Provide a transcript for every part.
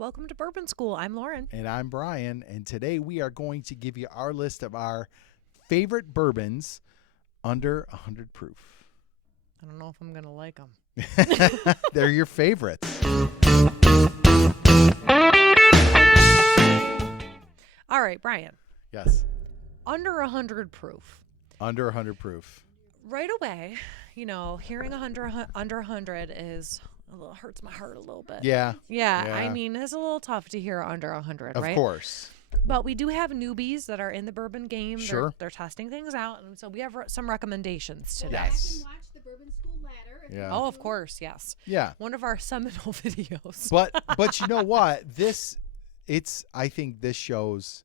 Welcome to Bourbon School. I'm Lauren. And I'm Brian. And today we are going to give you our list of our favorite bourbons under 100 proof. I don't know if I'm going to like them. They're your favorites. All right, Brian. Yes. Under 100 proof. Under 100 proof. Right away, hearing under 100 is hurts my heart a little bit. Yeah. Yeah. I mean, it's a little tough to hear under 100, right? Of course. But we do have newbies that are in the bourbon game. Sure. They're testing things out. And so we have some recommendations today. Yes. Back and watch the Bourbon School ladder. Yeah. Oh, of course. Yes. Yeah. One of our seminal videos. But you know what? I think this shows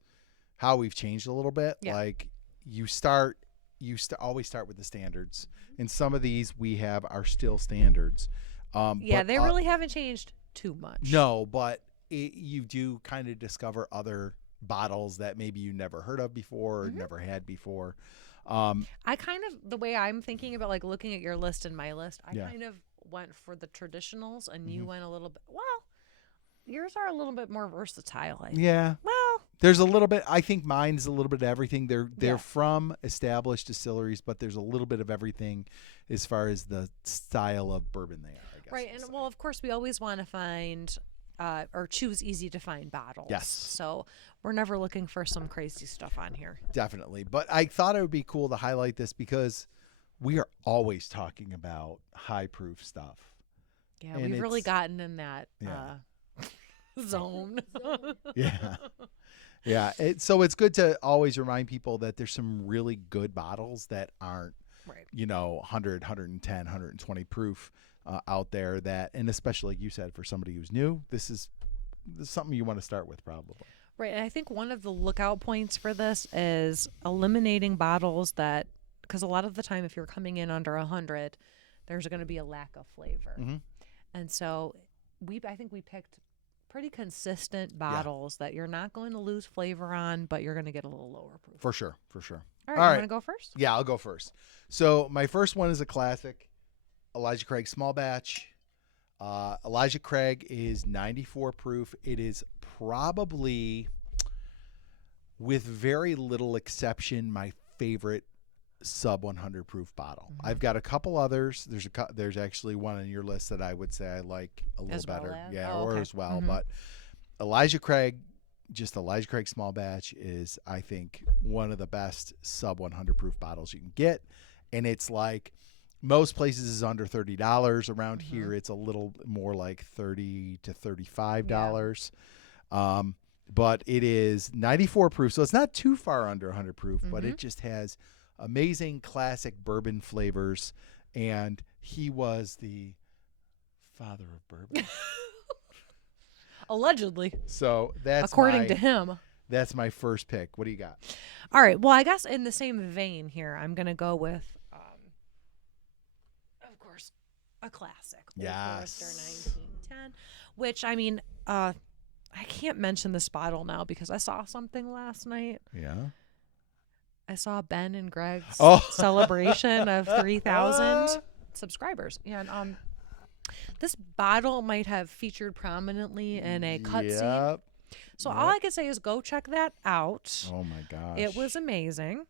how we've changed a little bit. Yeah. Like always start with the standards. And some of these we have are still standards. They really haven't changed too much. No, but you do kind of discover other bottles that maybe you never heard of before or never had before. I kind of, the way I'm thinking about like looking at your list and my list, I Yeah. kind of went for the traditionals and you went a little bit, yours are a little bit more versatile. I think. Yeah. Well, There's a little bit, I think mine's a little bit of everything. They're Yeah. from established distilleries, but there's a little bit of everything as far as the style of bourbon they are, I guess. right. And well, of course, we always want to find or choose easy to find bottles. Yes. So we're never looking for some crazy stuff on here. Definitely. But I thought it would be cool to highlight this because we are always talking about high proof stuff. Yeah, And we've really it's- gotten in that Yeah. zone. Yeah. Yeah. So it's good to always remind people that there's some really good bottles that aren't, Right. 100, 110, 120 proof out there and especially like you said, for somebody who's new, this is something you want to start with probably. Right. And I think one of the lookout points for this is eliminating bottles because a lot of the time, if you're coming in under 100, there's going to be a lack of flavor. Mhm. And so I think we picked pretty consistent bottles that you're not going to lose flavor on, but you're going to get a little lower proof. For sure. All right. all You right. want to go first? Yeah, I'll go first. So my first one is a classic, Elijah Craig small batch. Elijah Craig is 94 proof. It is probably, with very little exception, my favorite sub 100 proof bottle. I've got a couple others. There's actually one on your list that I would say I like a little As well better. as? Yeah, Oh, or okay. as well. Mhm. But Elijah Craig small batch is, I think, one of the best sub 100 proof bottles you can get. And it's like most places is under $30. Around here, it's a little more like $30 to $35. But it is 94 proof, so it's not too far under 100 proof, but it just has amazing classic bourbon flavors. And he was the father of bourbon. Allegedly. So that's According to him. That's my first pick. What do you got? All right. Well, I guess in the same vein here, I'm going to go with, of course, a classic. Old Yes. Forester 1910, which, I mean, I can't mention this bottle now because I saw something last night. Yeah. I saw Ben and Greg's Oh. celebration of 3,000 subscribers. And this bottle might have featured prominently in a cutscene. Yep. So all I can say is go check that out. Oh my gosh. It was amazing.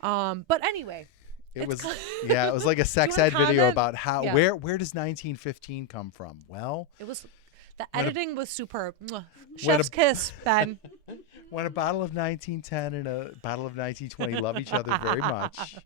But anyway, It it's was it was like a sex wanna ed video comment? about how Yeah. where does 1915 come from? Well, it was the When a- editing was superb. Mwah. when a- Chef's kiss, Ben. when a bottle of 1910 and a bottle of 1920 love each other very much,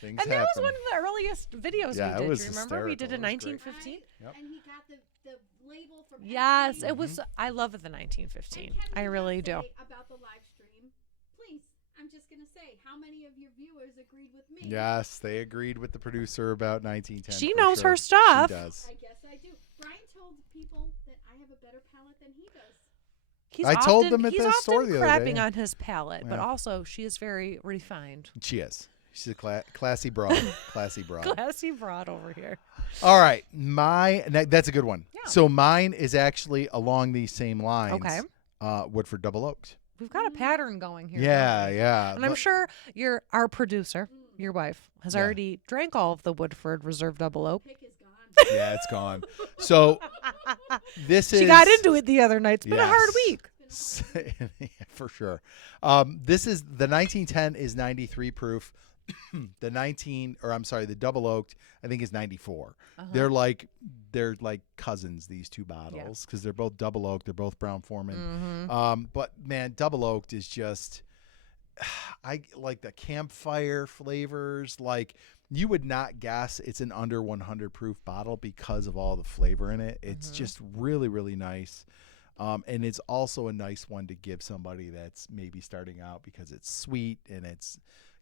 things And that happen. was one of the earliest videos Yeah, it we did. was Do you remember? We did hysterical. a It was great. 1915. Yep. And he got the label from Yes, Pepsi. it was. I love the 1915. I really do. About the live stream, please. I'm just gonna say, how many of your viewers agreed with me? Yes, they agreed with the producer about 1910. She for knows sure. her stuff. She does. I guess I do. Brian told people that I have a better palate than he does. I told them at he's the often store the other crapping day. on his palate, but Yeah. also she is very refined. She is. She's a classy broad. Classy broad. Classy broad over here. All right, that's a good one. Yeah. So mine is actually along these same lines. Okay. Woodford Double Oaked. We've got a pattern going here. Yeah, don't we? yeah. And I'm But- sure our producer, your wife, has Yeah. already drank all of the Woodford Reserve Double Oak. Pick is gone. Yeah, it's gone. So this is She got into it the other night. It's been a hard week. Yeah, for sure. This is the 1910 is 93 proof. The the double oaked, I think, is 94. They're like cousins, these two bottles, because they're both double oaked. They're both Brown Forman. But man, double oaked is just, I like the campfire flavors. Like, you would not guess it's an under 100 proof bottle because of all the flavor in it. It's just really, really nice. And it's also a nice one to give somebody that's maybe starting out, because it's sweet and it's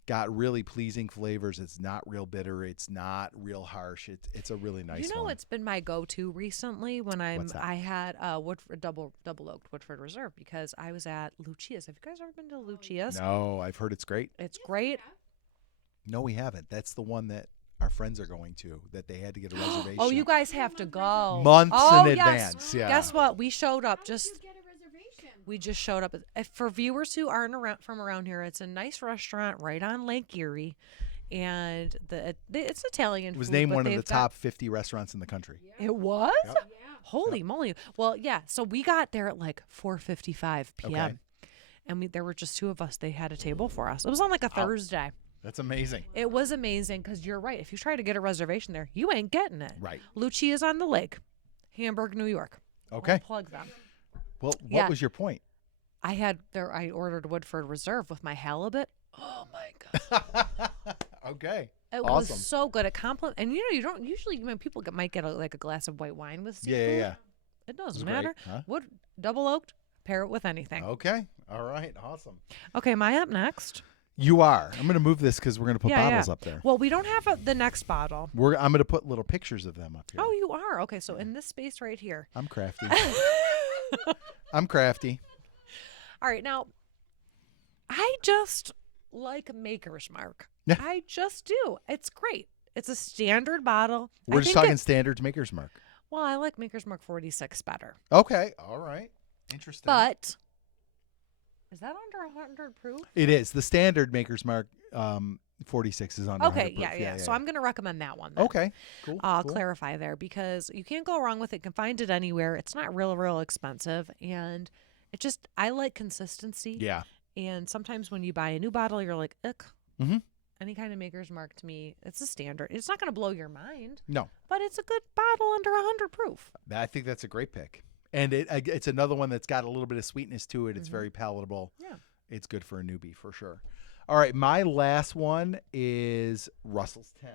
got really pleasing flavors. It's not real bitter. It's not real harsh. It's a really nice one. You know, it's been my go-to recently when I had Woodford double oaked Woodford Reserve, because I was at Lucia's. Have you guys ever been to Lucia's? No, I've heard it's great. It's great. No, we haven't. That's the one that our friends are going to, that they had to get a reservation. Oh, you guys have to go. Months in yes. advance. Yeah. Guess what? We showed up. How did you get a reservation? We just showed up. For viewers who aren't from around here, it's a nice restaurant right on Lake Erie, and it's Italian. It was food, named but one of the they've got- top 50 restaurants in the country. It was. Yep. Yeah. Holy moly! Well, yeah. So we got there at like 4:55 p.m. Okay. And there were just two of us. They had a table for us. It was on like a Thursday. That's amazing. It was amazing, because you're right. If you try to get a reservation there, you ain't getting it. Right. Lucia's on the lake, Hamburg, New York. Okay. I'll plug them. Well, what Yeah. was your point? I ordered Woodford Reserve with my halibut. Oh my god. Okay. It Awesome. was so good. And you don't usually, people might get a glass of white wine with seafood. Yeah. It doesn't It's great, matter. huh? Double oaked, pair it with anything. Okay. All right. Awesome. Okay, am I up next? You are. I'm going to move this because we're going to put Yeah, bottles yeah. up there. Well, we don't have the next bottle. I'm going to put little pictures of them up here. Oh, you are? Okay, so in this space right here. I'm crafty. I'm crafty. All right, now, I just like Maker's Mark. Yeah. I just do. It's great. It's a standard bottle. We're I just think talking standards Maker's Mark. well, I like Maker's Mark 46 better. Okay. All right. Interesting. But is that under 100 proof? It is. The standard Maker's Mark 46 is under 100 Okay, proof. yeah. So I'm going to recommend that one then. Okay. Cool. I'll cool. clarify there, because you can't go wrong with it. You can find it anywhere. It's not real expensive. And I like consistency. Yeah. And sometimes when you buy a new bottle, you're like, ick. Mhm. Any kind of Maker's Mark, to me, it's a standard. It's not going to blow your mind, No. but it's a good bottle under 100 proof. I think that's a great pick. And it's another one that's got a little bit of sweetness to it. It's very palatable. Yeah. It's good for a newbie for sure. All right, my last one is Russell's 10.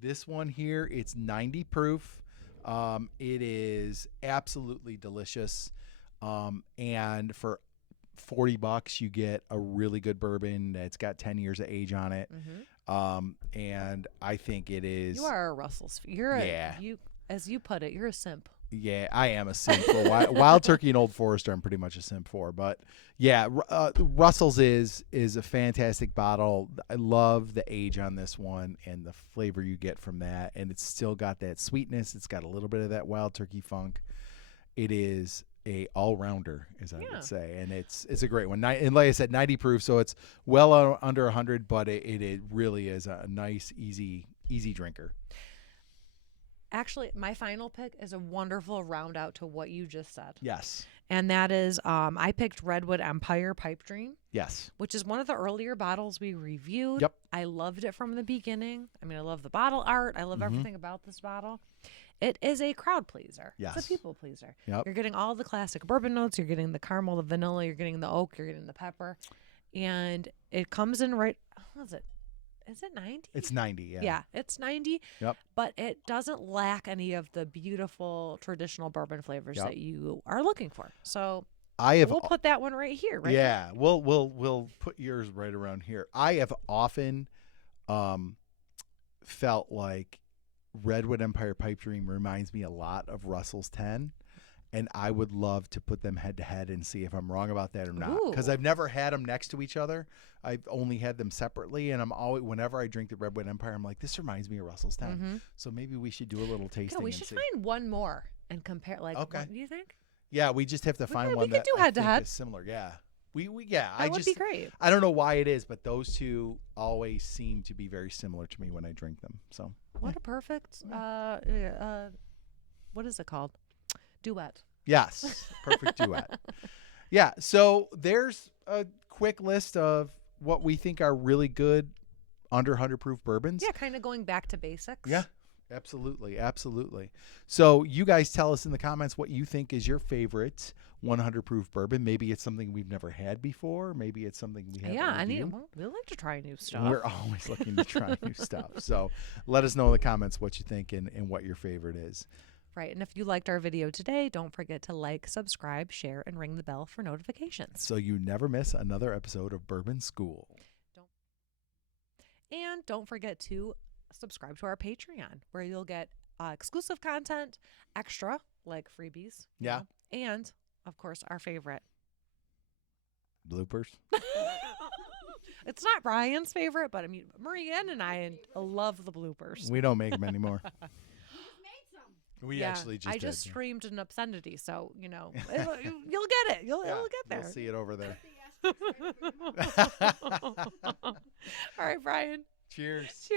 This one here, it's 90 proof. It is absolutely delicious. And for $40, you get a really good bourbon that's got 10 years of age on it. And I think it is. You are a Russell's. As you put it, you're a simp. Yeah, I am a simp for Wild Turkey and Old Forester. I'm pretty much a simp for, but yeah, Russell's is a fantastic bottle. I love the age on this one and the flavor you get from that, and it's still got that sweetness. It's got a little bit of that Wild Turkey funk. It is a all-rounder, as I would say, and it's a great one. And like I said, 90 proof, so it's well under 100, but it really is a nice, easy drinker. Actually, my final pick is a wonderful round out to what you just said. Yes. And that is, I picked Redwood Empire Pipe Dream, Yes. which is one of the earlier bottles we reviewed. Yep. I loved it from the beginning. I mean, I love the bottle art. I love everything about this bottle. It is a crowd pleaser. Yes. It's a people pleaser. Yep. You're getting all the classic bourbon notes. You're getting the caramel, the vanilla. You're getting the oak. You're getting the pepper. And it comes in right, what is it? Is it 90? It's 90, yeah. Yeah, it's 90. Yep. But it doesn't lack any of the beautiful traditional bourbon flavors Yep. that you are looking for. So we'll put that one right here, right? Yeah, we'll put yours right around here. I have often felt like Redwood Empire Pipe Dream reminds me a lot of Russell's 10, and I would love to put them head to head and see if I'm wrong about that or not, because Ooh. I've never had them next to each other. I've only had them separately, and I'm always, whenever I drink the Redwood Empire, I'm like, this reminds me of Russell's 10. So maybe we should do a little tasting. Yeah, we and should see. find one more and compare. Like, Okay. what do you think? Yeah, we just have to find we one could that do I head to think head. is similar. Yeah, That would be great. I don't know why it is, but those two always seem to be very similar to me when I drink them. So What a perfect what is it called? Duet. Yes, perfect duet. Yeah, so there's a quick list of what we think are really good under 100 proof bourbons. Yeah, kind of going back to basics. Yeah, absolutely. Absolutely. So you guys tell us in the comments what you think is your favorite 100 proof bourbon. Maybe it's something we've never had before. Maybe it's something we haven't Yeah, reviewed. we like to try new stuff. We're always looking to try new stuff. So let us know in the comments what you think and what your favorite is. Right. And if you liked our video today, don't forget to like, subscribe, share, and ring the bell for notifications. So you never miss another episode of Bourbon School. And don't forget to subscribe to our Patreon, where you'll get exclusive content, extra, like freebies. you Yeah. know, And, of course, our favorite. Bloopers. It's not Ryan's favorite, but I mean, Marianne and I love the bloopers. We don't make them anymore. You've made some. We Yeah, actually just I did, just yeah. screamed an obscenity, so, you'll get it. You'll Yeah, get there. We'll see it over there. The asterisk right over your mouth. All right, Brian. Cheers. Cheers.